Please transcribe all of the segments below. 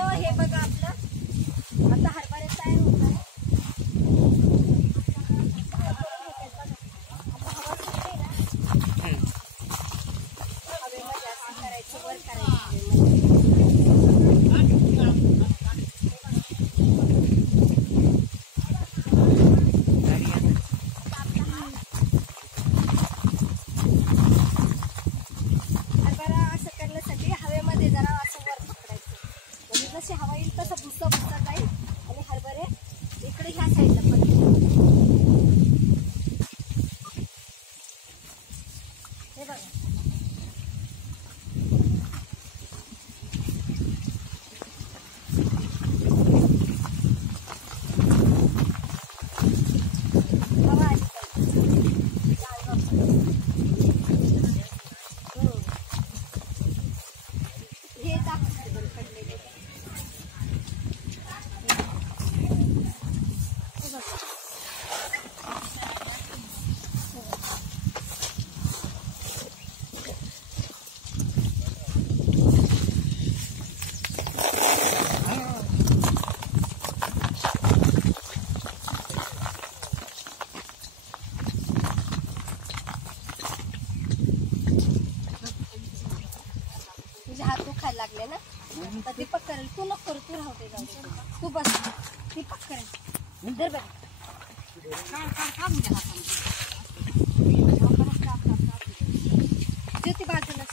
मित्रांनो, हे बघा आपलं आता हरभरे तयार होत आहे. हवेमध्ये असं करायचं, वर करायचं. हरभरा असं करण्यासाठी हवेमध्ये जरा असं वर पकडायचं, म्हणजे जशी हवा येईल तसं भुसा भुसा जाईल आणि हरभरे इकडे ह्या साईडला पण. हे बघा हवा आली हे दाखवते बरं पडलेले. तुझे हात दुखायला लागले ना, तर दीपक करेल. तू नको करू, तू राहते, जाऊ तू बस. दीपक करेल. धर बघ ज्योती बाजूला.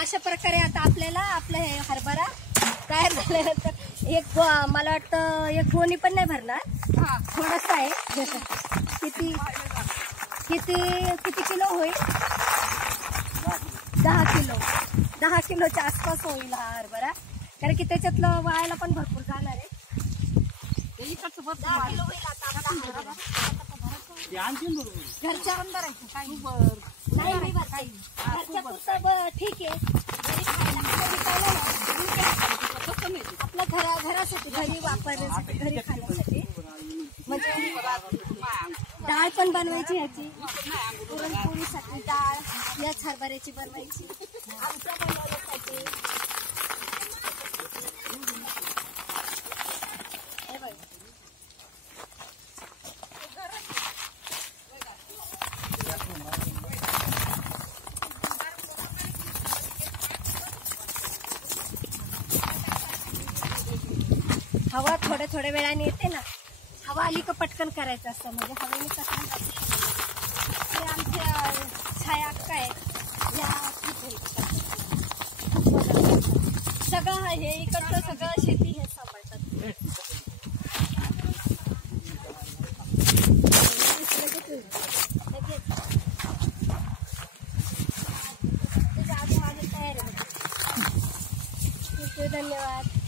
अशा प्रकारे आता आपल्याला आपलं हे हरभरा तयार झाल्यानंतर एक मला वाटतं एक गोणी पण नाही भरणार, थोडंसं आहे. किती किती किती किलो होईल? 10 किलो. 10 किलोच्या आसपास होईल हा हरभरा, कारण की त्याच्यातलं वाळायला पण भरपूर जाणार आहे. 10 किलो होईल आता आपला. घरच्या अंदरायचं काही नाही, मी भरते घरच्या पुरतं ठीक आहे. आपल्या घरासाठी, घरी वापरण्यासाठी, घरी खाण्यासाठी. म्हणजे डाळ पण बनवायची ह्याची, पुरणपोळीसाठी डाळ याच हरभऱ्याची बनवायची, आमच्या बनवण्यासाठी. हे बघ हवा थोड्या थोड्या वेळाने येते ना, हवा आली का पटकन करायचं असतं, म्हणजे हवेने कसं. हे आमच्या छाया अक्का आहे, या सगळं हे इकडचं सगळं शेती हे सांभाळतात. माझी तयारी. धन्यवाद.